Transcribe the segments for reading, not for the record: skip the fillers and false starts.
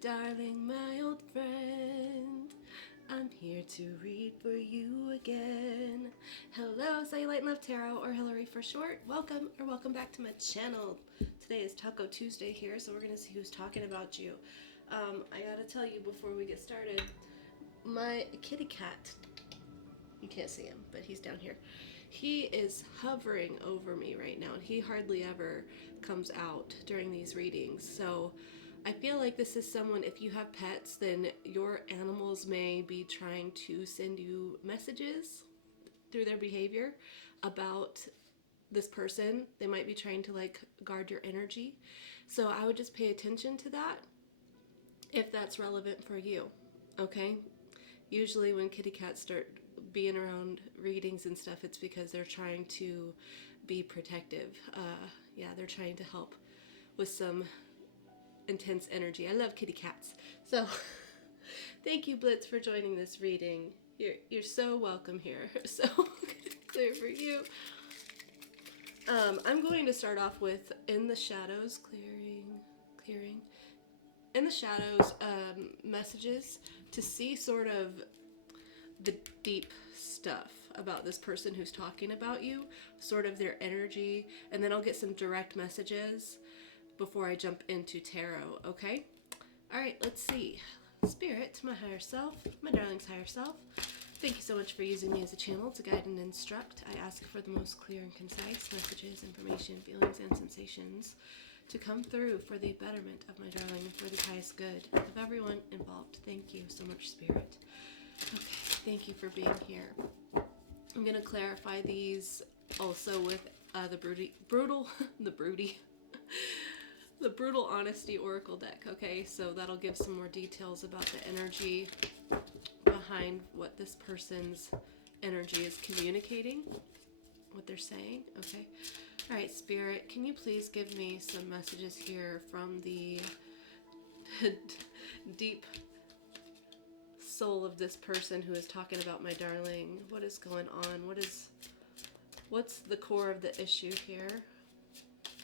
darling, my old friend. I'm here to read for you again. Hello, Cellulite and Love Tarot, or Hillary for short. Welcome or welcome back to my channel. Today is Taco Tuesday here, so we're going to see who's talking about you. I gotta tell you before we get started, my kitty cat, you can't see him, but he's down here. He is hovering over me right now, and he hardly ever comes out during these readings. So I feel like this is someone, if you have pets, then your animals may be trying to send you messages through their behavior about this person. They might be trying to like guard your energy. So I would just pay attention to that if that's relevant for you, okay? Usually when kitty cats start being around readings and stuff, it's because they're trying to be protective. Yeah, they're trying to help with some intense energy. I love kitty cats. So thank you, Blitz, for joining this reading. You're so welcome here. So clear for you. I'm going to start off with in the shadows, clearing in the shadows, messages to see sort of the deep stuff about this person who's talking about you, sort of their energy, and then I'll get some direct messages before I jump into tarot, okay? All right, let's see. Spirit, my higher self, my darling's higher self, thank you so much for using me as a channel to guide and instruct. I ask for the most clear and concise messages, information, feelings, and sensations to come through for the betterment of my darling and for the highest good of everyone involved. Thank you so much, Spirit. Okay, thank you for being here. I'm going to clarify these also with the Brutal Honesty Oracle deck, okay? So that'll give some more details about the energy behind what this person's energy is communicating, what they're saying, okay? All right, Spirit, can you please give me some messages here from the deep soul of this person who is talking about my darling? What is going on? What's the core of the issue here?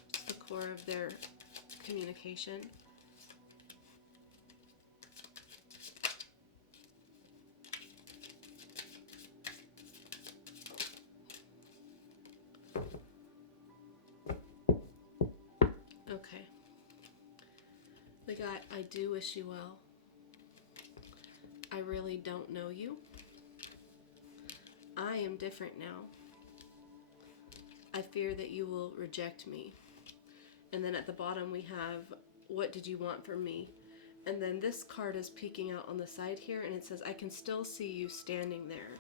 What's the core of their communication? Okay. We got, I do wish you well. I really don't know you. I am different now. I fear that you will reject me. And then at the bottom we have, what did you want from me? And then this card is peeking out on the side here, and it says, I can still see you standing there.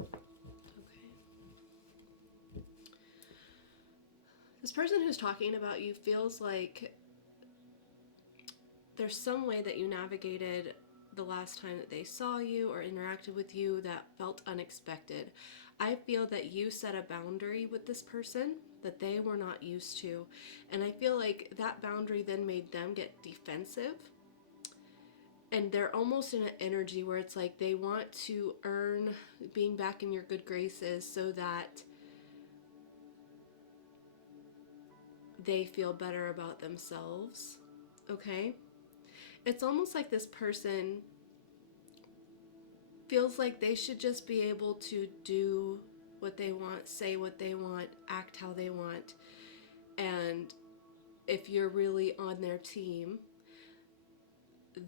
Okay. This person who's talking about you feels like there's some way that you navigated the last time that they saw you or interacted with you that felt unexpected. I feel that you set a boundary with this person that they were not used to. And I feel like that boundary then made them get defensive. And they're almost in an energy where it's like they want to earn being back in your good graces so that they feel better about themselves. Okay? It's almost like this person feels like they should just be able to do what they want, say what they want, act how they want. And if you're really on their team,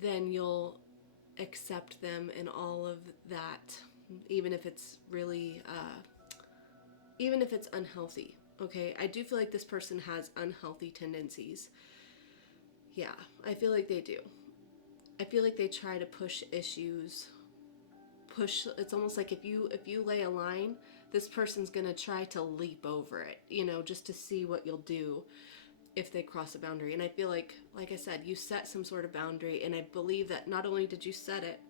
then you'll accept them in all of that, even if it's really, even if it's unhealthy. Okay, I do feel like this person has unhealthy tendencies. Yeah, I feel like they do. I feel like they try to push issues. It's almost like if you lay a line, this person's gonna try to leap over it, you know, just to see what you'll do if they cross a boundary. And I feel like I said, you set some sort of boundary, and I believe that not only did you set it,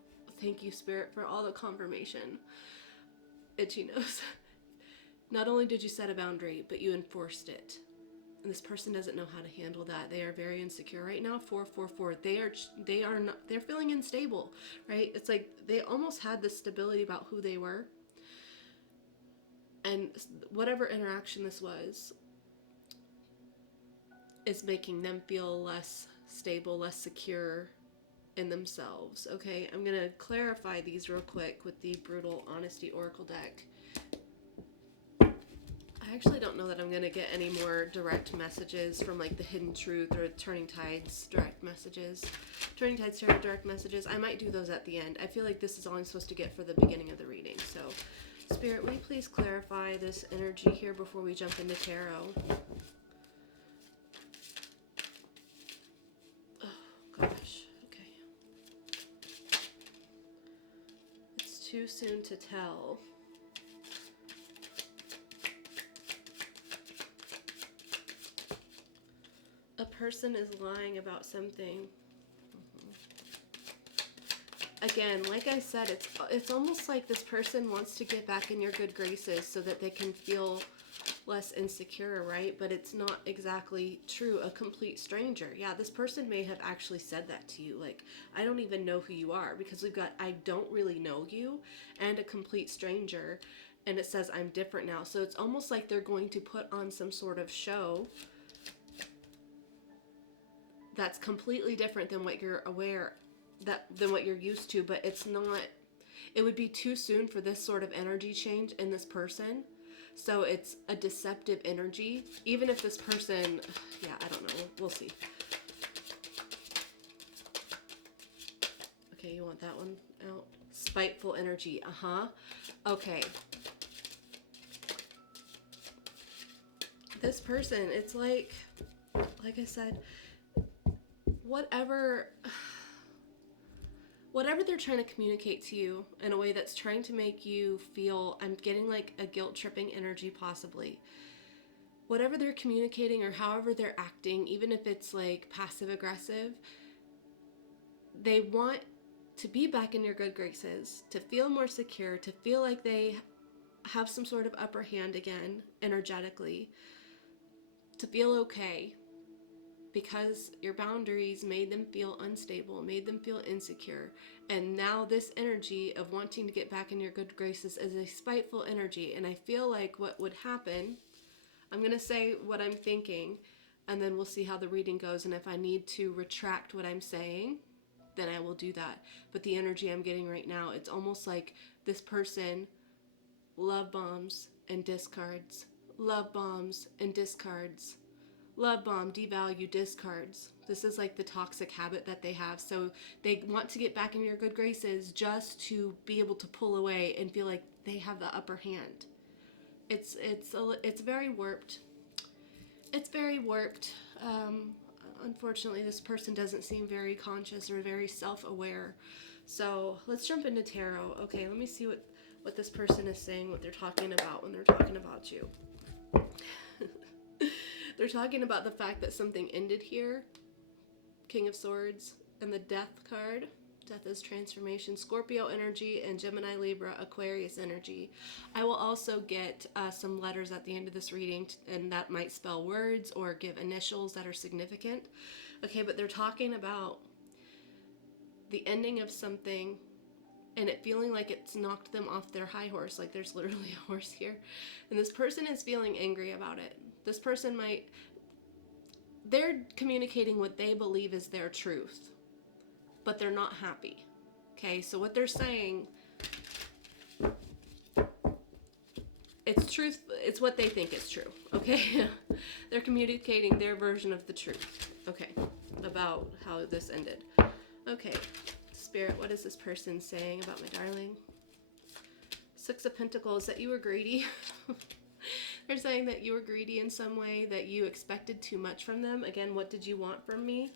thank you, Spirit, for all the confirmation. Itchy nose. Not only did you set a boundary, but you enforced it. And this person doesn't know how to handle that. They are very insecure right now. 444. They're feeling unstable, right? It's like they almost had this stability about who they were. And whatever interaction this was is making them feel less stable, less secure in themselves. Okay, I'm going to clarify these real quick with the Brutal Honesty Oracle deck. I actually don't know that I'm going to get any more direct messages from like the Hidden Truth or Turning Tides direct messages. Turning Tides Tarot direct messages. I might do those at the end. I feel like this is all I'm supposed to get for the beginning of the reading. So, Spirit, will you please clarify this energy here before we jump into tarot? Oh, gosh. Okay. It's too soon to tell. A person is lying about something. Again, like I said, it's almost like this person wants to get back in your good graces so that they can feel less insecure, right? But it's not exactly true. A complete stranger. Yeah, this person may have actually said that to you. Like, I don't even know who you are, because we've got I don't really know you and a complete stranger, and it says I'm different now. So it's almost like they're going to put on some sort of show that's completely different than what you're than what you're used to, but it's not. It would be too soon for this sort of energy change in this person. So it's a deceptive energy. Even if this person, yeah, I don't know. We'll see. Okay, you want that one out? Spiteful energy. Okay. This person, it's like I said, whatever they're trying to communicate to you in a way that's trying to make you feel, I'm getting like a guilt tripping energy possibly. Whatever they're communicating or however they're acting, even if it's like passive aggressive, they want to be back in your good graces, to feel more secure, to feel like they have some sort of upper hand again energetically, to feel okay. Because your boundaries made them feel unstable, made them feel insecure. And now this energy of wanting to get back in your good graces is a spiteful energy. And I feel like what would happen, I'm going to say what I'm thinking, and then we'll see how the reading goes. And if I need to retract what I'm saying, then I will do that. But the energy I'm getting right now, it's almost like this person love bombs and discards, love bombs and discards. Love bomb, devalue, discards. This is like the toxic habit that they have. So they want to get back in your good graces just to be able to pull away and feel like they have the upper hand. It's very warped. It's very warped. Unfortunately, this person doesn't seem very conscious or very self-aware. So let's jump into tarot. Okay, let me see what this person is saying, what they're talking about when they're talking about you. They're talking about the fact that something ended here. King of Swords and the Death card. Death is transformation. Scorpio energy and Gemini, Libra, Aquarius energy. I will also get some letters at the end of this reading, and that might spell words or give initials that are significant. Okay, but they're talking about the ending of something and it feeling like it's knocked them off their high horse. Like there's literally a horse here. And this person is feeling angry about it. This person they're communicating what they believe is their truth, but they're not happy. Okay, so what they're saying, it's truth, it's what they think is true, okay? They're communicating their version of the truth, okay, about how this ended. Okay, Spirit, what is this person saying about my darling? Six of Pentacles, that you were greedy. They're saying that you were greedy in some way, that you expected too much from them. Again, what did you want from me?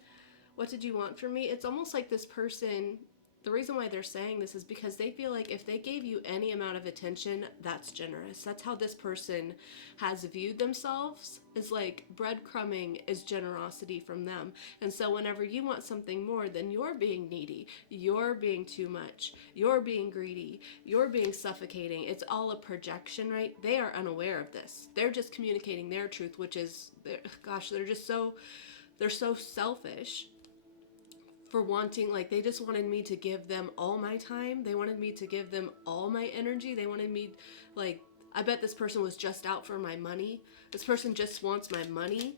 What did you want from me? It's almost like this person, the reason why they're saying this is because they feel like if they gave you any amount of attention, that's generous. That's how this person has viewed themselves, is like breadcrumbing is generosity from them. And so whenever you want something more, then you're being needy, you're being too much, you're being greedy, you're being suffocating. It's all a projection, right? They are unaware of this. They're just communicating their truth, which is, gosh, they're so selfish. For wanting, like, they just wanted me to give them all my time. They wanted me to give them all my energy. They wanted me, like, I bet this person was just out for my money. This person just wants my money.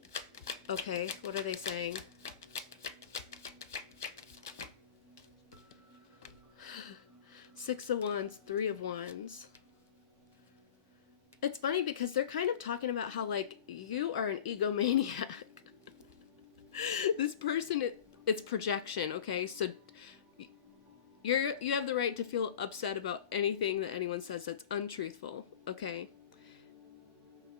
Okay, what are they saying? Six of Wands, Three of Wands. It's funny because they're kind of talking about how, like, you are an egomaniac. This person, it's projection, okay? So you have the right to feel upset about anything that anyone says that's untruthful, okay?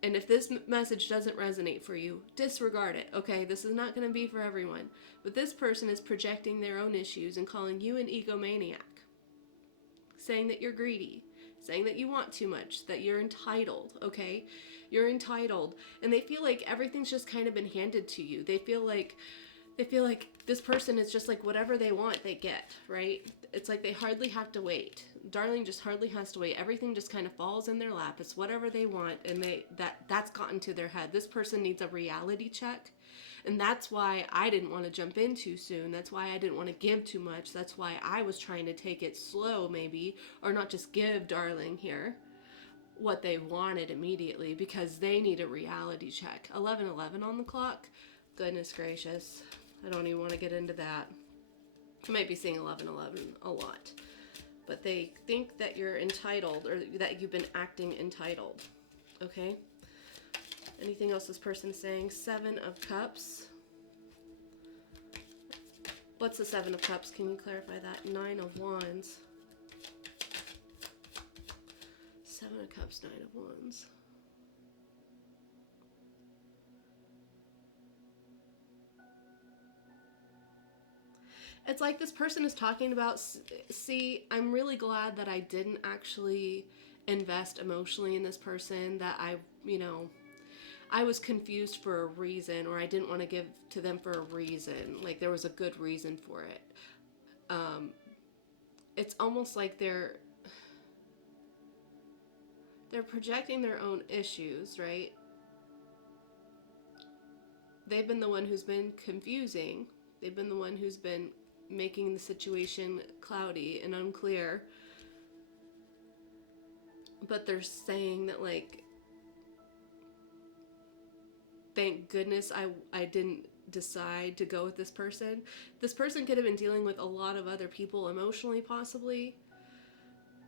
And if this message doesn't resonate for you, disregard it, okay? This is not going to be for everyone. But this person is projecting their own issues and calling you an egomaniac. Saying that you're greedy. Saying that you want too much. That you're entitled, okay? You're entitled. And they feel like everything's just kind of been handed to you. They feel like this person is just like whatever they want, they get, right? It's like they hardly have to wait. Darling just hardly has to wait. Everything just kind of falls in their lap. It's whatever they want, and that's gotten to their head. This person needs a reality check, and that's why I didn't want to jump in too soon. That's why I didn't want to give too much. That's why I was trying to take it slow, maybe, or not just give darling here what they wanted immediately, because they need a reality check. 11:11 on the clock. Goodness gracious. I don't even want to get into that. I might be seeing 11:11 a lot. But they think that you're entitled, or that you've been acting entitled. Okay? Anything else this person's saying? Seven of Cups. What's the Seven of Cups? Can you clarify that? Nine of Wands. Seven of Cups, Nine of Wands. It's like this person is talking about, see, I'm really glad that I didn't actually invest emotionally in this person, that I was confused for a reason, or I didn't want to give to them for a reason. Like there was a good reason for it. It's almost like they're projecting their own issues, right? They've been the one who's been confusing. They've been the one who's been making the situation cloudy and unclear. But they're saying that, like, thank goodness I didn't decide to go with this person. This person could have been dealing with a lot of other people emotionally, possibly.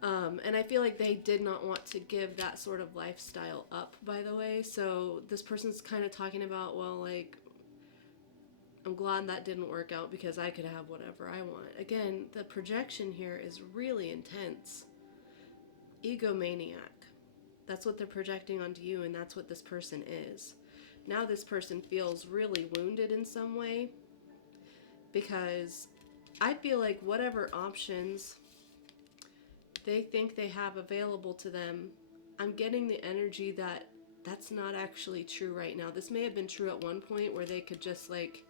And I feel like they did not want to give that sort of lifestyle up, by the way. So this person's kind of talking about, well, like, I'm glad that didn't work out because I could have whatever I want. Again, the projection here is really intense. Egomaniac. That's what they're projecting onto you, and that's what this person is. Now this person feels really wounded in some way, because I feel like whatever options they think they have available to them, I'm getting the energy that that's not actually true right now. This may have been true at one point where they could just, like,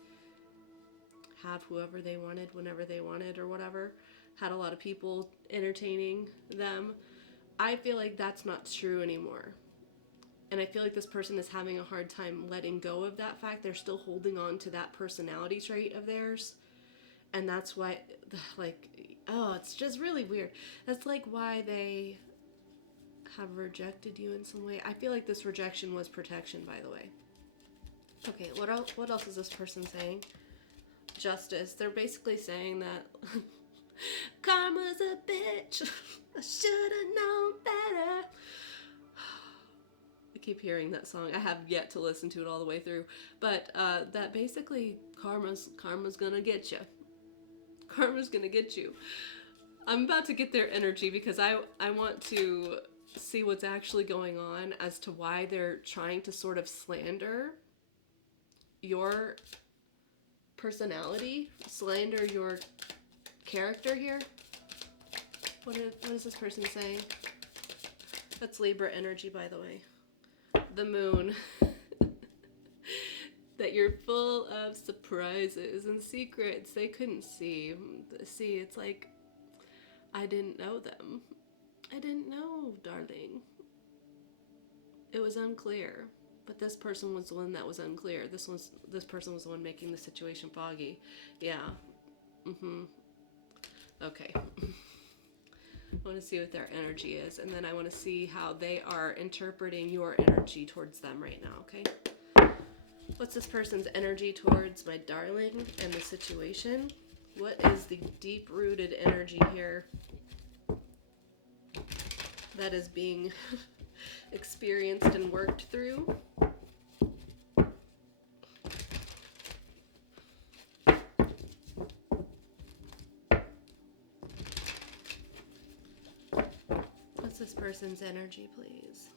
have whoever they wanted whenever they wanted or whatever, had a lot of people entertaining them. I feel like that's not true anymore. And I feel like this person is having a hard time letting go of that fact. They're still holding on to that personality trait of theirs. And that's why, like, oh, it's just really weird. That's like why they have rejected you in some way. I feel like this rejection was protection, by the way. Okay, what else is this person saying? Justice. They're basically saying that karma's a bitch. I should have known better. I keep hearing that song. I have yet to listen to it all the way through. But that basically karma's gonna get you. Karma's gonna get you. I'm about to get their energy because I want to see what's actually going on as to why they're trying to sort of slander your personality, slander your character here. What is this person saying? That's Libra energy, by the way. The moon. That you're full of surprises and secrets they couldn't see. See, it's like, I didn't know them. I didn't know, darling. It was unclear. But this person was the one that was unclear. This person was the one making the situation foggy. Yeah. Okay. I want to see what their energy is, and then I want to see how they are interpreting your energy towards them right now, okay? What's this person's energy towards my darling and the situation? What is the deep-rooted energy here that is being experienced and worked through. What's this person's energy, please?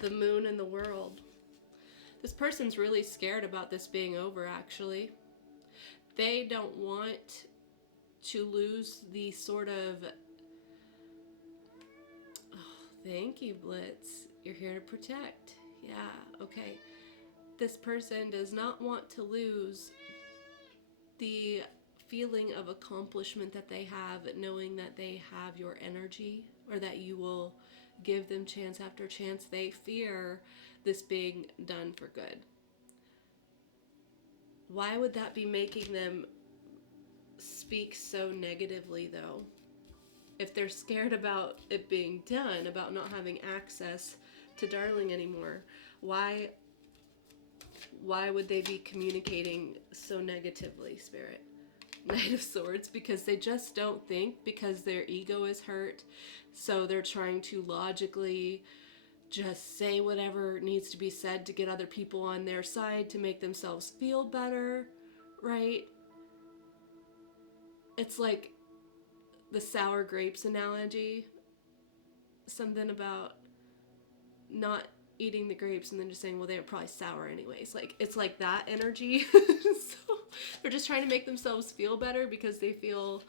The moon and the world. This person's really scared about this being over, actually. They don't want to lose the sort of... Oh, thank you, Blitz. You're here to protect. Yeah, okay. This person does not want to lose the feeling of accomplishment that they have, knowing that they have your energy, or that you will give them chance after chance. They fear this being done for good. Why would that be making them speak so negatively, though? If they're scared about it being done, about not having access to Darling anymore, why would they be communicating so negatively, Spirit? Knight of Swords, because they just don't think, because their ego is hurt, so they're trying to logically just say whatever needs to be said to get other people on their side, to make themselves feel better, right? It's like the sour grapes analogy. Something about not eating the grapes and then just saying, well, they were probably sour anyways. Like, it's like that energy. So they're just trying to make themselves feel better because they feel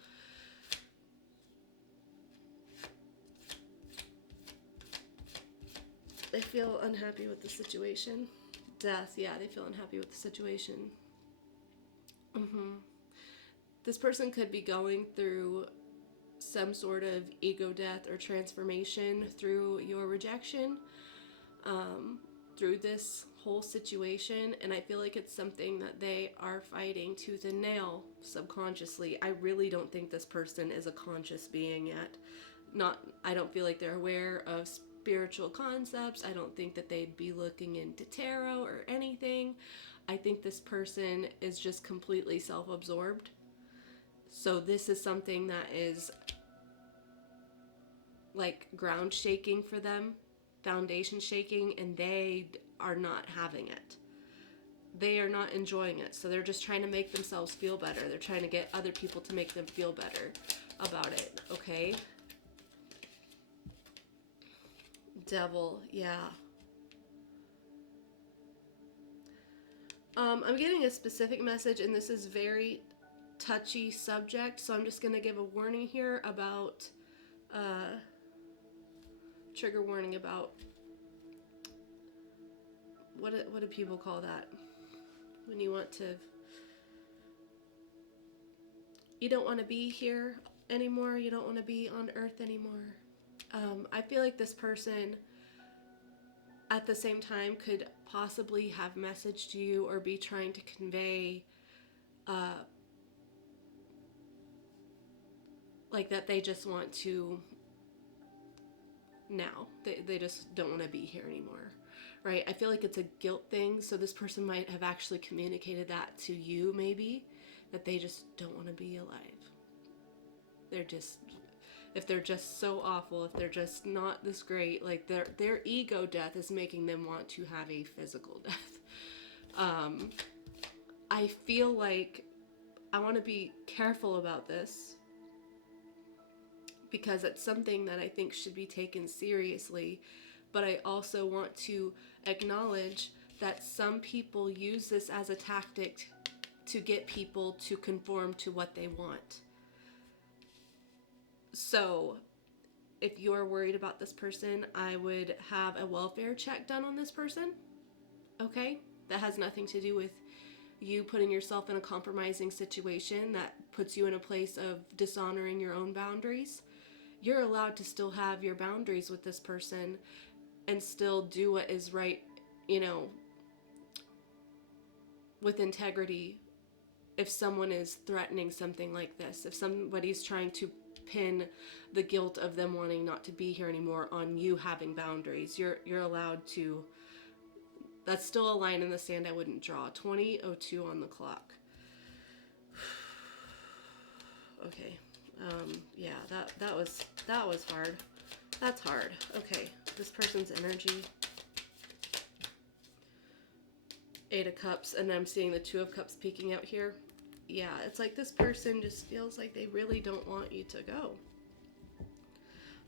unhappy with the situation. Death, yeah, they feel unhappy with the situation. This person could be going through some sort of ego death or transformation through your rejection, through this whole situation, and I feel like it's something that they are fighting tooth and nail subconsciously. I really don't think this person is a conscious being yet. I don't feel like they're aware of spiritual concepts. I don't think that they'd be looking into tarot or anything. I think this person is just completely self-absorbed. So this is something that is like ground shaking for them, foundation shaking, and they are not having it. They are not enjoying it. So they're just trying to make themselves feel better. They're trying to get other people to make them feel better about it, okay? Devil, yeah. I'm getting a specific message, and this is very touchy subject, so I'm just going to give a warning here about, trigger warning about, what do people call that? When you don't want to be here anymore, you don't want to be on Earth anymore. I feel like this person at the same time could possibly have messaged you or be trying to convey like that they just want to now. They just don't want to be here anymore, right? I feel like it's a guilt thing, so this person might have actually communicated that to you, maybe, that they just don't want to be alive. If they're just so awful, if they're just not this great, like their ego death is making them want to have a physical death. I feel like I want to be careful about this because it's something that I think should be taken seriously, but I also want to acknowledge that some people use this as a tactic to get people to conform to what they want. So if you're worried about this person, I would have a welfare check done on this person, okay? That has nothing to do with you putting yourself in a compromising situation that puts you in a place of dishonoring your own boundaries. You're allowed to still have your boundaries with this person and still do what is right, with integrity. If someone is threatening something like this, if somebody's trying to pin the guilt of them wanting not to be here anymore on you having boundaries, you're allowed to. That's still a line in the sand I wouldn't draw. 20:02 on the clock. Okay. Yeah, that was hard. That's hard. Okay. This person's energy. 8 of Cups, and I'm seeing the 2 of Cups peeking out here. Yeah, it's like this person just feels like they really don't want you to go.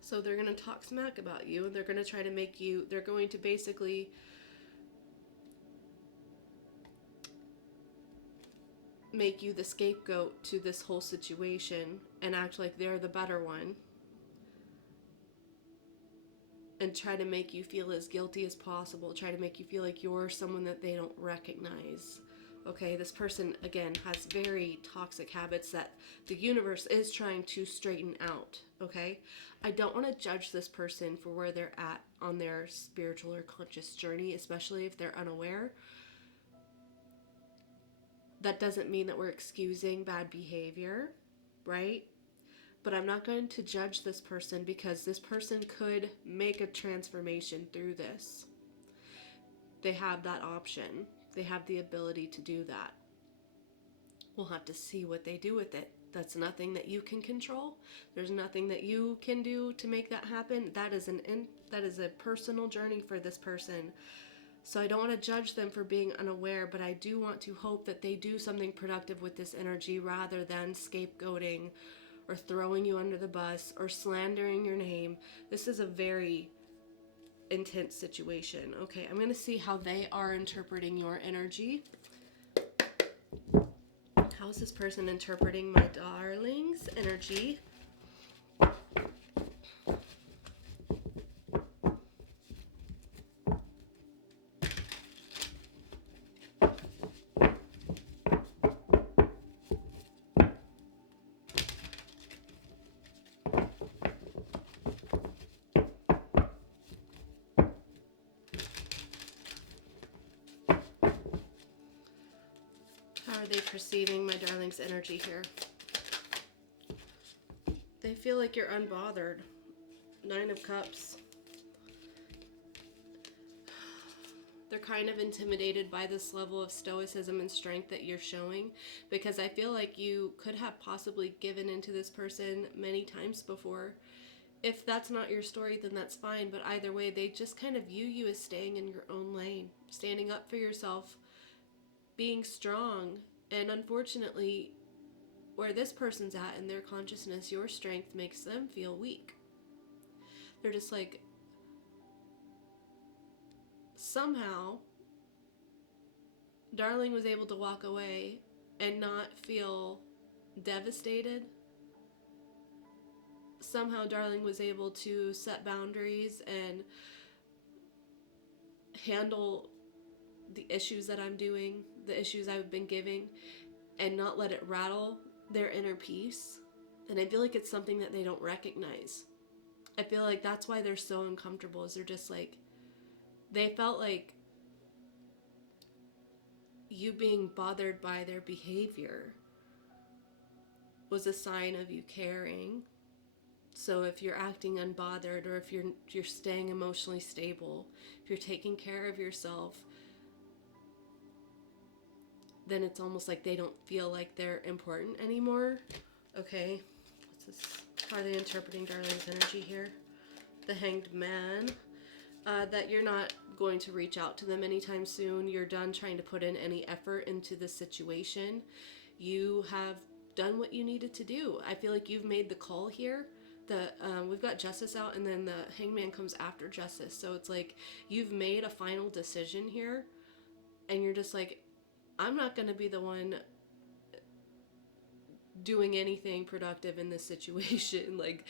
So they're going to talk smack about you, and they're going to try to make you, they're going to basically make you the scapegoat to this whole situation and act like they're the better one. And try to make you feel as guilty as possible. Try to make you feel like you're someone that they don't recognize. Okay, this person, again, has very toxic habits that the universe is trying to straighten out. Okay, I don't want to judge this person for where they're at on their spiritual or conscious journey, especially if they're unaware. That doesn't mean that we're excusing bad behavior, right? But I'm not going to judge this person because this person could make a transformation through this. They have that option. They have the ability to do that. We'll have to see what they do with it. That's nothing that you can control. There's nothing that you can do to make that happen. That is a personal journey for this person. So I don't want to judge them for being unaware, but I do want to hope that they do something productive with this energy rather than scapegoating or throwing you under the bus or slandering your name. This is a very intense situation. Okay, I'm going to see how they are interpreting your energy. How is this person interpreting my darling's energy? How are they perceiving my darling's energy here? They feel like you're unbothered. 9 of Cups. They're kind of intimidated by this level of stoicism and strength that you're showing, because I feel like you could have possibly given into this person many times before. If that's not your story, then that's fine, but either way, they just kind of view you as staying in your own lane, standing up for yourself, being strong. And unfortunately, where this person's at in their consciousness, your strength makes them feel weak. They're just like, somehow darling was able to walk away and not feel devastated. Somehow darling was able to set boundaries and handle the issues that I'm doing, the issues I've been giving, and not let it rattle their inner peace. And I feel like it's something that they don't recognize. I feel like that's why they're so uncomfortable, is they're just like, they felt like you being bothered by their behavior was a sign of you caring. So if you're acting unbothered, or if you're staying emotionally stable, if you're taking care of yourself, then it's almost like they don't feel like they're important anymore. Okay, what's this? How are they interpreting darling's energy here? The Hanged Man. That you're not going to reach out to them anytime soon. You're done trying to put in any effort into this situation. You have done what you needed to do. I feel like you've made the call here. We've got Justice out, and then the Hangman comes after Justice. So it's like you've made a final decision here, and you're just like, I'm not going to be the one doing anything productive in this situation. Like,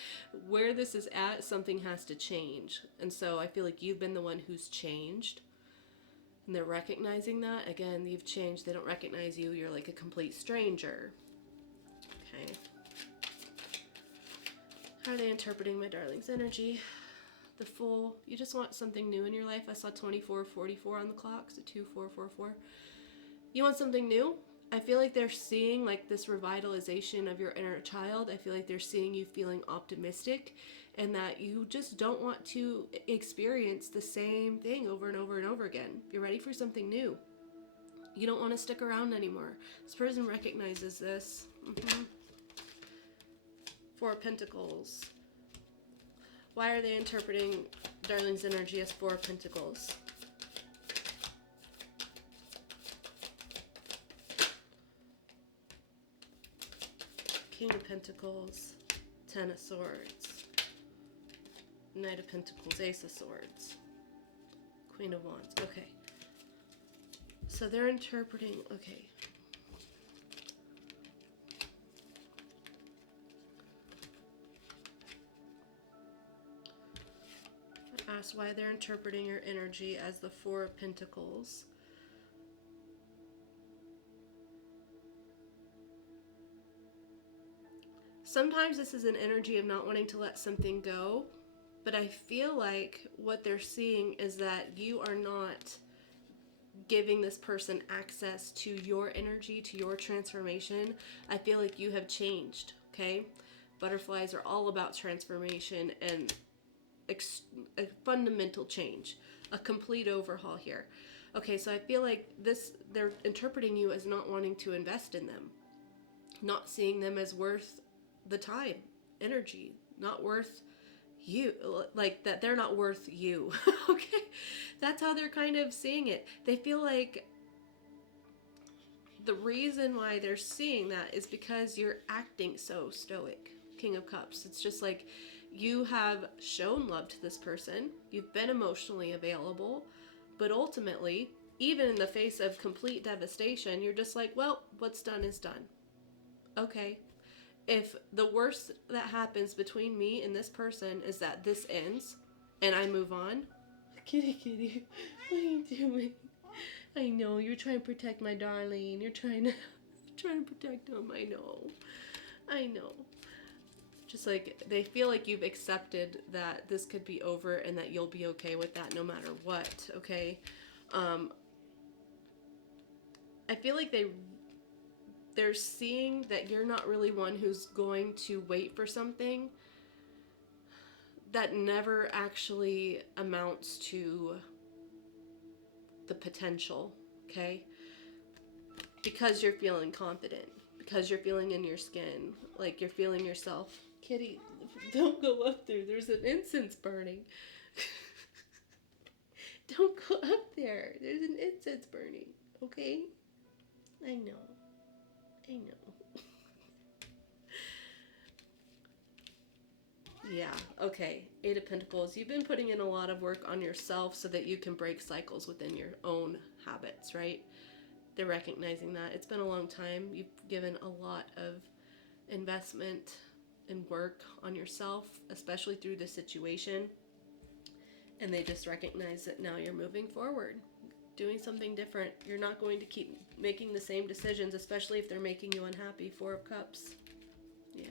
where this is at, something has to change. And so I feel like you've been the one who's changed, and they're recognizing that. Again, you've changed. They don't recognize you. You're like a complete stranger. Okay. How are they interpreting my darling's energy? The Fool. You just want something new in your life. I saw 2444 on the clock, so 2444. You want something new? I feel like they're seeing like this revitalization of your inner child. I feel like they're seeing you feeling optimistic, and that you just don't want to experience the same thing over and over and over again. You're ready for something new. You don't want to stick around anymore. This person recognizes this. Four of Pentacles. Why are they interpreting Darling's energy as Four of Pentacles? King of Pentacles, Ten of Swords, Knight of Pentacles, Ace of Swords, Queen of Wands. Okay. So they're interpreting, okay. I asked why they're interpreting your energy as the Four of Pentacles. Sometimes this is an energy of not wanting to let something go, but I feel like what they're seeing is that you are not giving this person access to your energy, to your transformation. I feel like you have changed, okay? Butterflies are all about transformation and a fundamental change, a complete overhaul here. Okay, so I feel like they're interpreting you as not wanting to invest in them, not seeing them as worth the time, energy, not worth you, like that they're not worth you. Okay, that's how they're kind of seeing it. They feel like the reason why they're seeing that is because you're acting so stoic. King of Cups. It's just like you have shown love to this person, you've been emotionally available, but ultimately, even in the face of complete devastation, you're just like, well, what's done is done. Okay, if the worst that happens between me and this person is that this ends and I move on. Kitty, what are you doing? I know, you're trying to protect my darling. You're trying to protect him. I know. Just like they feel like you've accepted that this could be over and that you'll be okay with that no matter what, okay? I feel like they're seeing that you're not really one who's going to wait for something that never actually amounts to the potential, okay? Because you're feeling confident, because you're feeling in your skin, like you're feeling yourself. Kitty, don't go up there. There's an incense burning. Don't go up there. There's an incense burning, okay? I know. Yeah, okay. Eight of Pentacles. You've been putting in a lot of work on yourself so that you can break cycles within your own habits, right? They're recognizing that. It's been a long time. You've given a lot of investment and work on yourself, especially through this situation. And they just recognize that now you're moving forward, doing something different. You're not going to keep making the same decisions, especially if they're making you unhappy. Four of Cups. Yeah.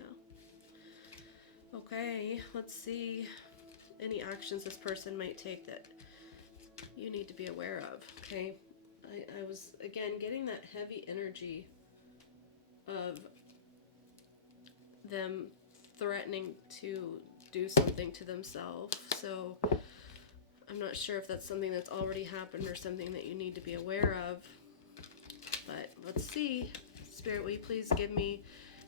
Okay, let's see any actions this person might take that you need to be aware of, okay? I was, again, getting that heavy energy of them threatening to do something to themselves. So I'm not sure if that's something that's already happened or something that you need to be aware of. But let's see. Spirit, will you please give me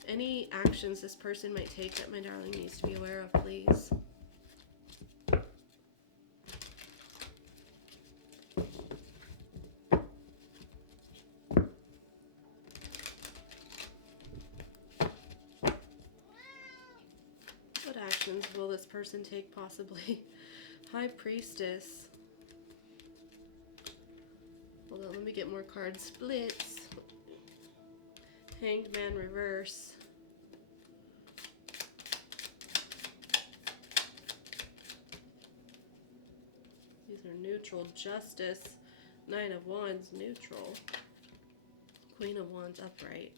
any actions this person might take that my darling needs to be aware of, please? What actions will this person take possibly? High Priestess. Hold on, let me get more card splits. Hanged Man reverse. These are neutral. Justice. Nine of Wands neutral. Queen of Wands upright.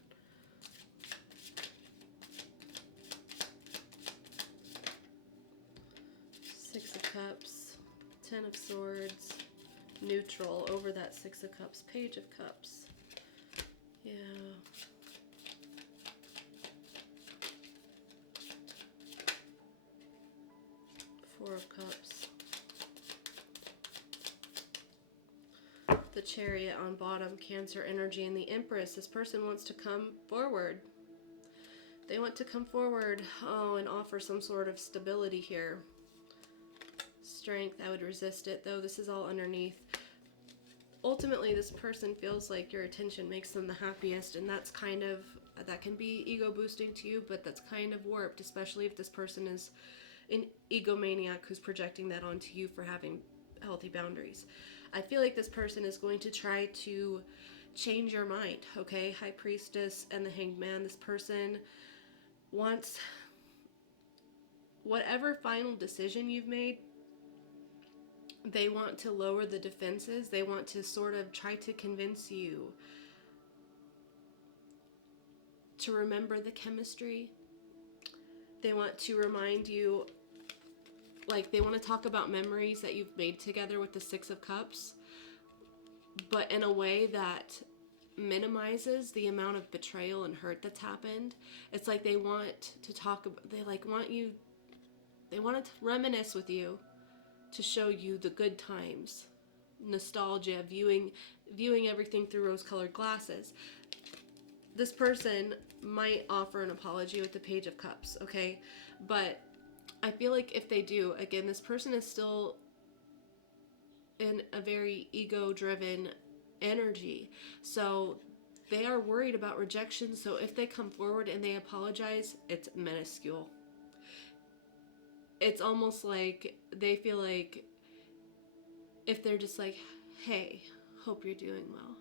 Six of Cups. Ten of Swords. Neutral over that Six of Cups. Page of Cups. Yeah. Four of Cups. The Chariot on bottom, Cancer energy, and the Empress. This person wants to come forward. They want to come forward, and offer some sort of stability here. Strength, I would resist it, though. This is all underneath. Ultimately, this person feels like your attention makes them the happiest, and that can be ego boosting to you, but that's kind of warped, especially if this person is an egomaniac who's projecting that onto you for having healthy boundaries. I feel like this person is going to try to change your mind, okay? High Priestess and the Hanged Man. This person wants whatever final decision you've made. They want to lower the defenses. They want to sort of try to convince you to remember the chemistry. They want to remind you, like, they want to talk about memories that you've made together with the Six of Cups, but in a way that minimizes the amount of betrayal and hurt that's happened. It's like they want to talk about, they want to reminisce with you, to show you the good times, nostalgia, viewing everything through rose-colored glasses. This person might offer an apology with the Page of Cups, okay? But I feel like if they do, again, this person is still in a very ego-driven energy. So they are worried about rejection. So if they come forward and they apologize, it's minuscule. It's almost like they feel like if they're just like, hey, hope you're doing well.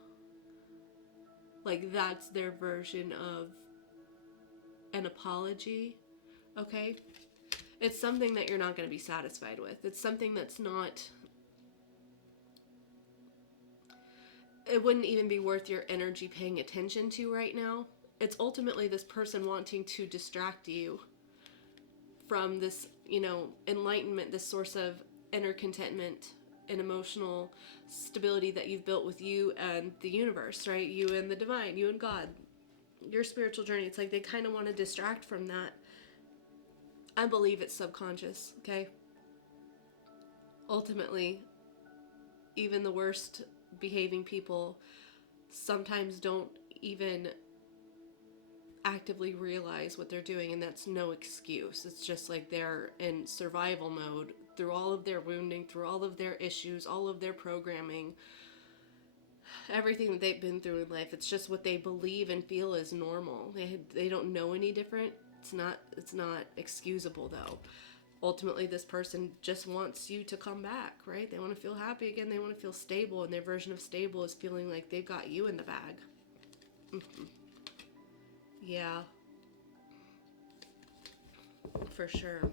Like, that's their version of an apology, okay? It's something that you're not going to be satisfied with. It's something that's not, it wouldn't even be worth your energy paying attention to right now. It's ultimately this person wanting to distract you from this, enlightenment, this source of inner contentment and emotional stability that you've built with you and the universe, right? You and the divine, you and God, your spiritual journey. It's like they kind of want to distract from that. I believe it's subconscious, okay? Ultimately, even the worst behaving people sometimes don't even actively realize what they're doing, and that's no excuse. It's just like they're in survival mode through all of their wounding, through all of their issues, all of their programming, everything that they've been through in life. It's just what they believe and feel is normal. They don't know any different. It's not excusable, though. Ultimately, this person just wants you to come back, right? They want to feel happy again. They want to feel stable, and their version of stable is feeling like they've got you in the bag. Yeah, for sure.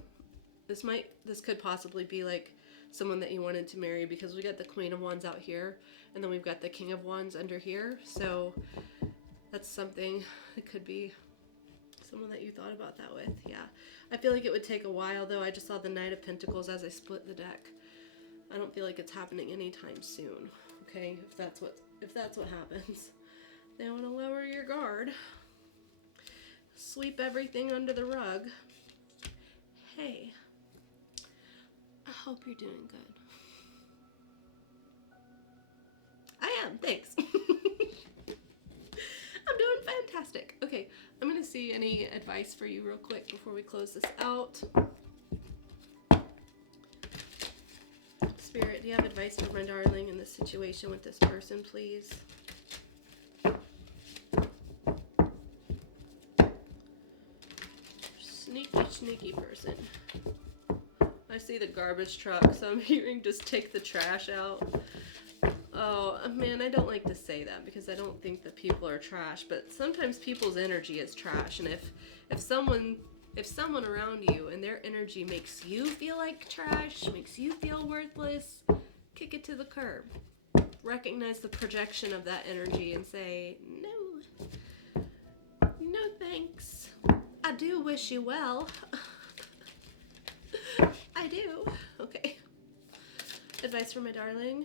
This could possibly be like someone that you wanted to marry, because we got the Queen of Wands out here, and then we've got the King of Wands under here. So that's something. It could be someone that you thought about that with. Yeah, I feel like it would take a while, though. I just saw the Knight of Pentacles as I split the deck. I don't feel like it's happening anytime soon. Okay, if that's what happens, they want to lower your guard. Sweep everything under the rug. Hey, I hope you're doing good. I am, thanks. I'm doing fantastic. Okay, I'm gonna see any advice for you real quick before we close this out. Spirit, do you have advice for my darling in this situation with this person, please? Sneaky person. I see the garbage truck, so I'm hearing just take the trash out. Oh man, I don't like to say that because I don't think that people are trash, but sometimes people's energy is trash, and if someone around you and their energy makes you feel like trash, makes you feel worthless, kick it to the curb. Recognize the projection of that energy and say, no thanks. I do wish you well. I do. Okay. Advice for my darling.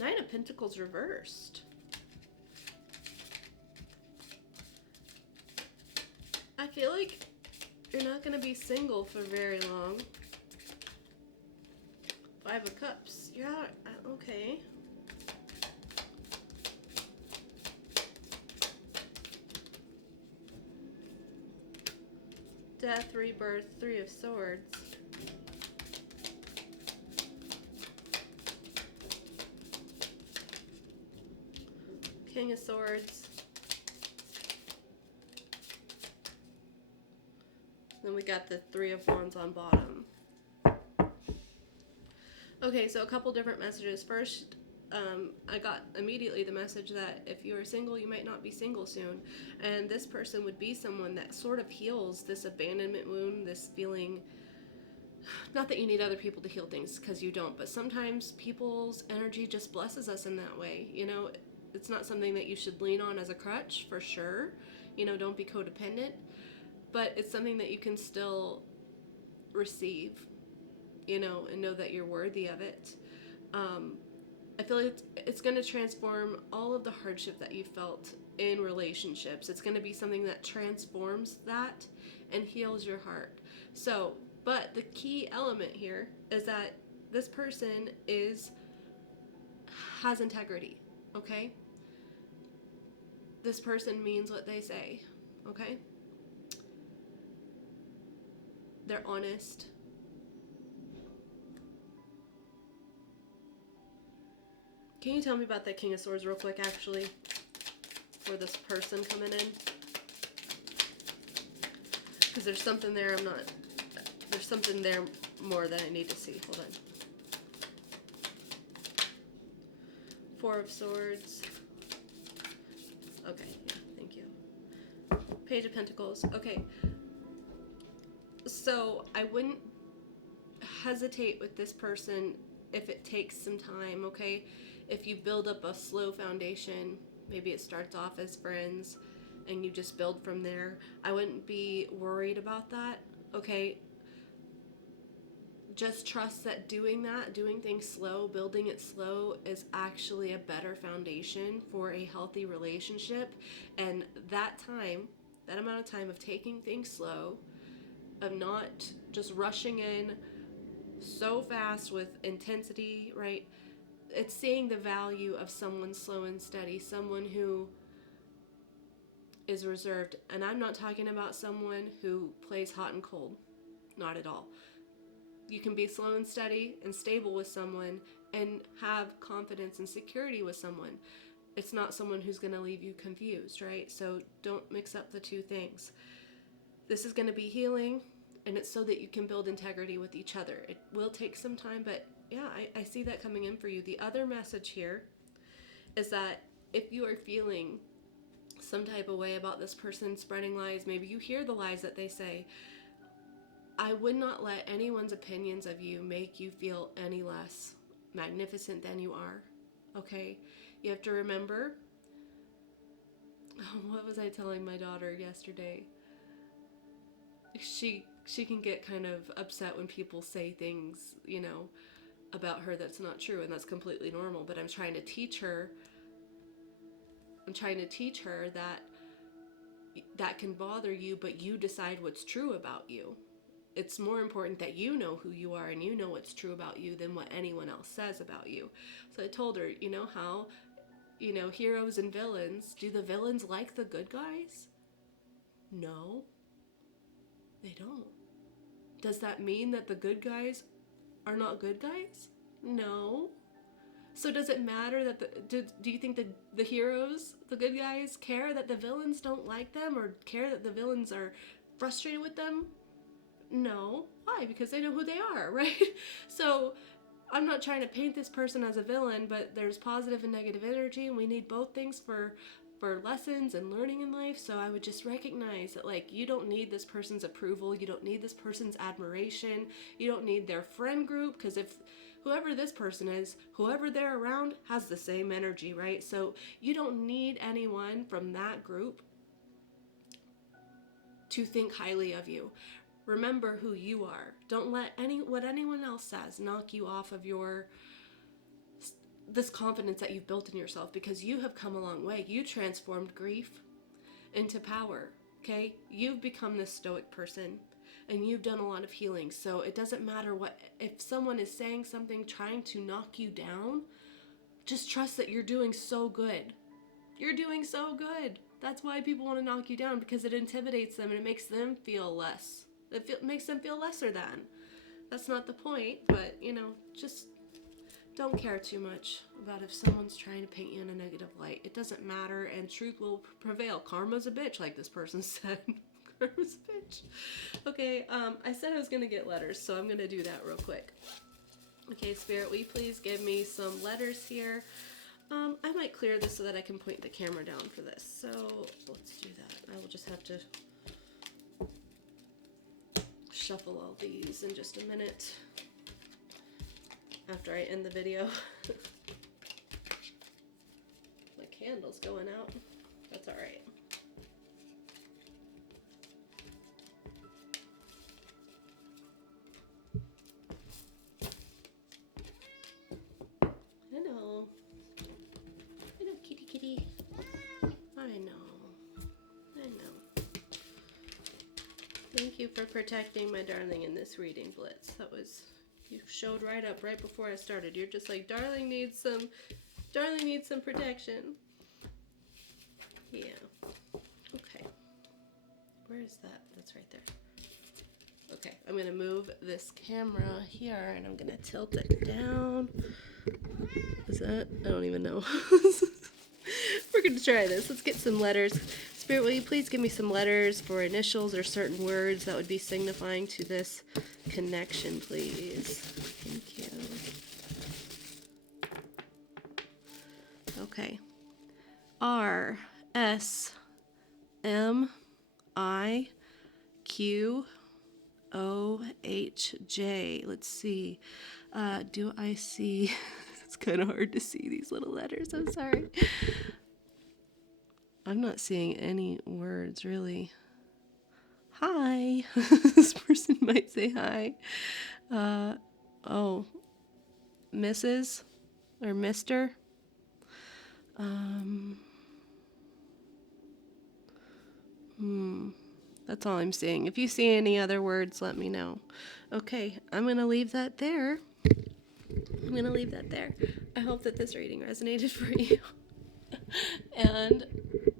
Nine of Pentacles reversed. I feel like you're not going to be single for very long. Five of Cups. You're out. Okay. Death, Rebirth, Three of Swords. King of Swords. Then we got the Three of Wands on bottom. Okay, so a couple different messages. First, I got immediately the message that if you are single, you might not be single soon. And this person would be someone that sort of heals this abandonment wound, this feeling, not that you need other people to heal things, because you don't, but sometimes people's energy just blesses us in that way. You know, it's not something that you should lean on as a crutch, for sure. You know, don't be codependent. But it's something that you can still receive, you know, and know that you're worthy of it. I feel like it's going to transform all of the hardship that you felt in relationships. It's going to be something that transforms that and heals your heart. So, but the key element here is that this person has integrity, okay? This person means what they say, okay? They're honest. Can you tell me about that King of Swords real quick, actually, for this person coming in? Because there's something there there's something there more that I need to see. Hold on. Four of Swords. Okay, yeah, thank you. Page of Pentacles. Okay. So I wouldn't hesitate with this person if it takes some time, okay? If you build up a slow foundation, maybe it starts off as friends and you just build from there. I wouldn't be worried about that, okay? Just trust that doing things slow, building it slow is actually a better foundation for a healthy relationship. And that amount of time of taking things slow, of not just rushing in so fast with intensity, right? It's seeing the value of someone slow and steady, someone who is reserved. And I'm not talking about someone who plays hot and cold. Not at all. You can be slow and steady and stable with someone and have confidence and security with someone. It's not someone who's going to leave you confused, right? So don't mix up the two things. This is going to be healing, and it's so that you can build integrity with each other. It will take some time, but yeah, I see that coming in for you. The other message here is that if you are feeling some type of way about this person spreading lies, maybe you hear the lies that they say, I would not let anyone's opinions of you make you feel any less magnificent than you are, okay? You have to remember, what was I telling my daughter yesterday? She can get kind of upset when people say things, you know, about her that's not true, and that's completely normal. But I'm trying to teach her that that can bother you, but you decide what's true about you. It's more important that you know who you are and you know what's true about you than what anyone else says about you. So I told her, you know how, you know, heroes and villains, do the villains like the good guys? No, they don't. Does that mean that the good guys are not good guys? No. So does it matter that do you think that the heroes, the good guys, care that the villains don't like them or care that the villains are frustrated with them? No. Why? Because they know who they are, right? So I'm not trying to paint this person as a villain, but there's positive and negative energy, and we need both things for lessons and learning in life. So I would just recognize that, like, you don't need this person's approval, you don't need this person's admiration, you don't need their friend group, because if whoever this person is, whoever they're around has the same energy, right? So you don't need anyone from that group to think highly of you. Remember who you are. Don't let what anyone else says knock you off of this confidence that you've built in yourself, because you have come a long way. You transformed grief into power, okay? You've become this stoic person and you've done a lot of healing. So it doesn't matter if someone is saying something trying to knock you down, just trust that you're doing so good. You're doing so good. That's why people want to knock you down, because it intimidates them and it makes them feel less, It makes them feel lesser than. That's not the point, but, you know, just don't care too much about if someone's trying to paint you in a negative light. It doesn't matter, and truth will prevail. Karma's a bitch, like this person said. Karma's a bitch. Okay, I said I was going to get letters, so I'm going to do that real quick. Okay, Spirit, will you please give me some letters here? I might clear this so that I can point the camera down for this. So let's do that. I will just have to shuffle all these in just a minute after I end the video. My candle's going out. That's all right. Kitty. I know. Thank you for protecting my darling in this reading, Blitz. That was, you showed right up right before I started. You're just like, darling needs some protection. Yeah. Okay. Where is that? That's right there. Okay, I'm gonna move this camera here and I'm gonna tilt it down. Is that? I don't even know. We're going to try this. Let's get some letters. Spirit, will you please give me some letters for initials or certain words that would be signifying to this connection, please? Thank you. Okay. R, S, M, I, Q, O, H, J. Let's see. Do I see... It's kind of hard to see these little letters. I'm sorry. I'm not seeing any words, really. Hi. This person might say hi. Oh. Mrs. or Mr. That's all I'm seeing. If you see any other words, let me know. Okay, I'm going to leave that there. I hope that this reading resonated for you. And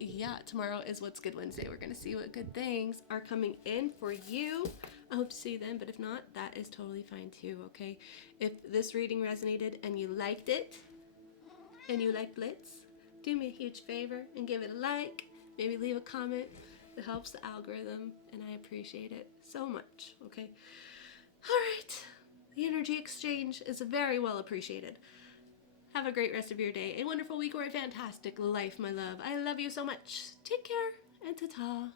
yeah, tomorrow is What's Good Wednesday. We're going to see what good things are coming in for you. I hope to see them, but if not, that is totally fine too, okay? If this reading resonated and you liked it, and you like Blitz, do me a huge favor and give it a like. Maybe leave a comment. It helps the algorithm, and I appreciate it so much, okay? All right. The energy exchange is very well appreciated. Have a great rest of your day, a wonderful week, or a fantastic life, my love. I love you so much. Take care, and ta-ta.